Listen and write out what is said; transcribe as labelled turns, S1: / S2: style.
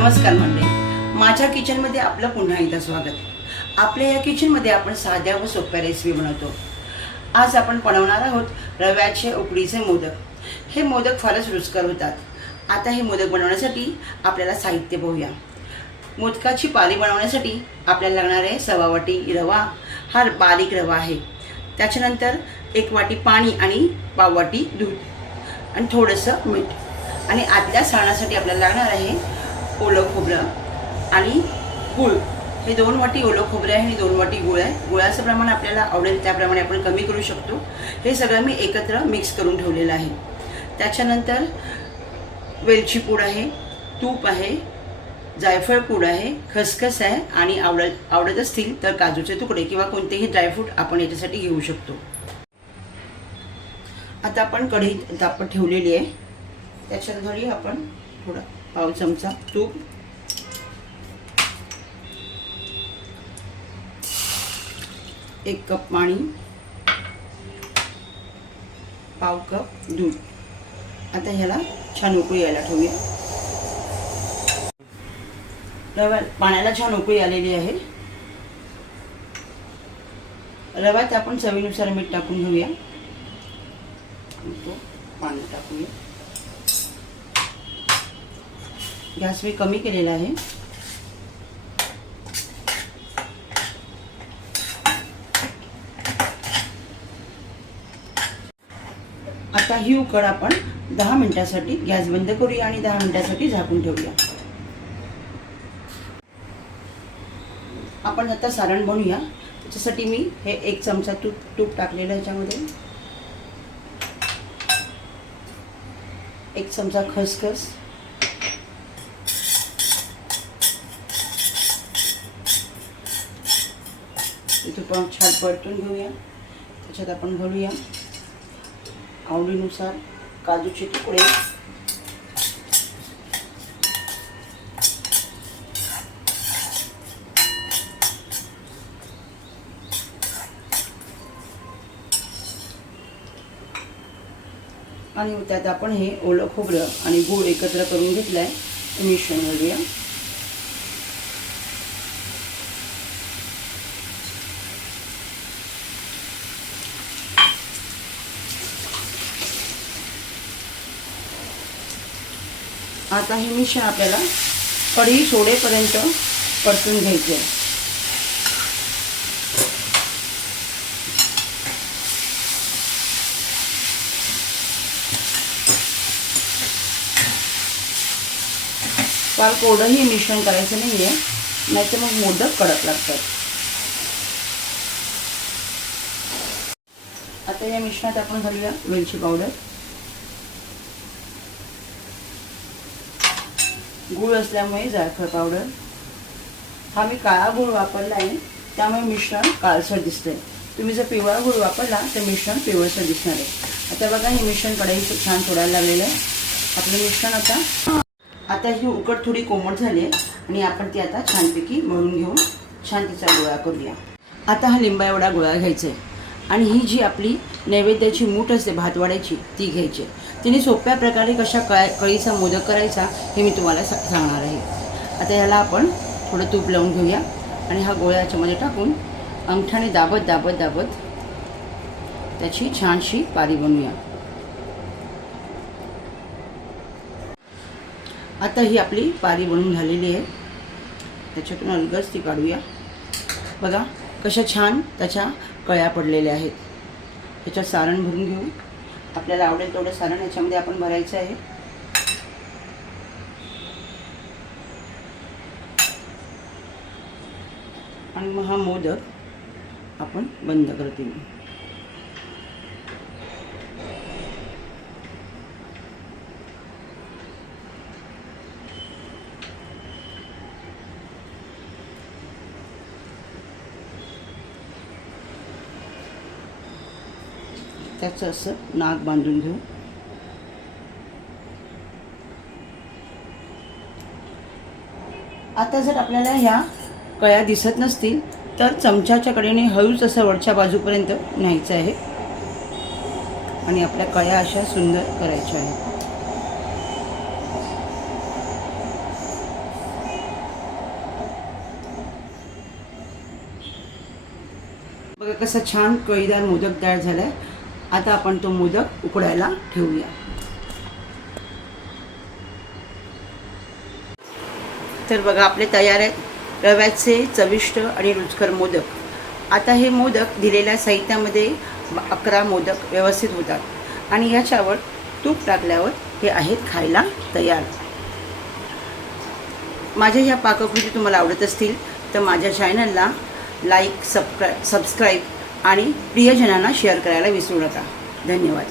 S1: नमस्कार मंडळी. माझ्या किचनमध्ये आपलं पुन्हा एकदा स्वागत. आपल्या या किचनमध्ये आपण साध्या व सोप्या रेसिपी बनवतो. आज आपण बनवणार आहोत रव्याचे उकडीचे मोदक. हे मोदक फारच रुचकर होतात. आता हे मोदक बनवण्यासाठी आपल्याला साहित्य पाहूया. मोदकाची पाली बनवण्यासाठी आपल्याला लागणार आहे सवावटी रवा. हा बारीक रवा आहे. त्याच्यानंतर एक वाटी पाणी आणि पाव वाटी दूध. आणि थोडंसं मीठ. आणि आतल्या सणासाठी आपल्याला लागणार आहे ओलं खोबरं. आणि गूळ. हे दोन वाटी ओलं खोबरं आहे आणि दोन वाटी गूळ आहे. गुळाचं प्रमाण आपल्याला आवडेल त्याप्रमाणे आपण कमी करू शकतो. हे सगळं मी एकत्र मिक्स करून ठेवलेलं आहे. त्याच्यानंतर वेलची पूड आहे तूप आहे जायफळ पूड आहे खसखस आहे आणि आवडत आवडत असतील तर काजूचे तुकडे किंवा कोणतेही ड्रायफ्रूट आपण याच्यासाठी घेऊ शकतो. आता आपण कढी तापत ठेवलेली आहे. त्याच्यात घरी आपण थोडं पाव चमचा तूप. एक कप पाणी. पाव कप दूध. आता ह्याला छान उकळी यायला ठेवूया. रवा पाण्याला छान उकळी आलेली आहे. रव्यात आपण चवीनुसार मीठ टाकून घेऊया. पाणी टाकूया. गॅस मी कमी केलेला आहे. आता ही उकड आपण दहा मिनिटासाठी गॅस बंद करूया आणि दहा मिनिटासाठी झाकून ठेवूया. आपण आता सारण बनवूया. त्याच्यासाठी मी हे एक चमचा तूप तूप टाकलेलं ह्याच्यामध्ये एक चमचा खसखस. इथे पण छान परतून घेऊया. त्याच्यात आपण घालूया आवडीनुसार काजूचे तुकडे. आणि त्यात आपण हे ओलं खोबरं आणि गूळ एकत्र करून घेतलं आहे मिश्रण घालूया. आता हे मिश्रण आपल्याला कढी सोडेपर्यंत परतून घ्यायचे आहे. फार कोडंही मिश्रण करायचं नाही आहे नाहीतर मग मोदक कडक लागतात. आता या मिश्रणात आपण घालूया वेलची पावडर. गूळ असल्यामुळे जायफळ पावडर हा मी काळा गूळ वापरला आहे त्यामुळे मिश्रण काळसर दिसतंय. तुम्ही जर पिवळा गूळ वापरला तर मिश्रण पिवळसर दिसणार आहे. आता बघा हे मिश्रण कढाईचं छान सोडायला लागलेलं आहे. आपलं मिश्रण आता आता ही उकड थोडी कोमट झाली आहे आणि आपण ती आता छानपैकी मळून घेऊन छान तिचा गोळा करूया. आता हा लिंबा एवढा गोळा घ्यायचा आहे. आणि ही जी आपली नैवेद्याची मूठ असते भातवाड्याची ती घ्यायची आहे. तिने सोप्या प्रकारे कशा कळ कळीचा मोदक करायचा हे मी तुम्हाला सा सांगणार आहे. आता ह्याला आपण थोडं तूप लावून घेऊया आणि हा गोळा याच्यामध्ये टाकून अंगठाने दाबत दाबत दाबत त्याची छानशी पारी बनवूया. आता ही आपली पारी बनवून झालेली आहे. त्याच्यातून अलगच ती काढूया. बघा कशा छान त्याच्या कळ्या पडलेल्या आहेत. त्याच्यात सारण भरून घेऊ. आपल्याला आवडेल तेवढं सारण याच्यामध्ये आपण भरायचं आहे. आणि मग हा मोदक आपण बंद करते त्याचं असं नाक बांधून घेऊ. आता जर आपल्याला ह्या कळ्या दिसत नसतील तर चमच्याच्या कडेने हळूच असं वरच्या बाजूपर्यंत न्यायचं आहे. आणि आपल्या कळ्या अशा सुंदर करायच्या आहेत. बघा कसं छान कळीदार मोदक तयार झाला आहे आता आपण तो मोदक उकडायला ठेवूया. तर बघा आपले तयार आहेत रव्याचे चविष्ट आणि रुचकर मोदक. आता हे मोदक दिलेल्या साहित्यामध्ये अकरा मोदक व्यवस्थित होतात. आणि याच्यावर तूप टाकल्यावर हे आहेत खायला तयार. माझ्या ह्या पाककृती तुम्हाला आवडत असतील तर माझ्या चॅनलला लाईक सबक्रा सबस्क्राईब आणि प्रियजनांना शेअर करायला विसरू नका. धन्यवाद.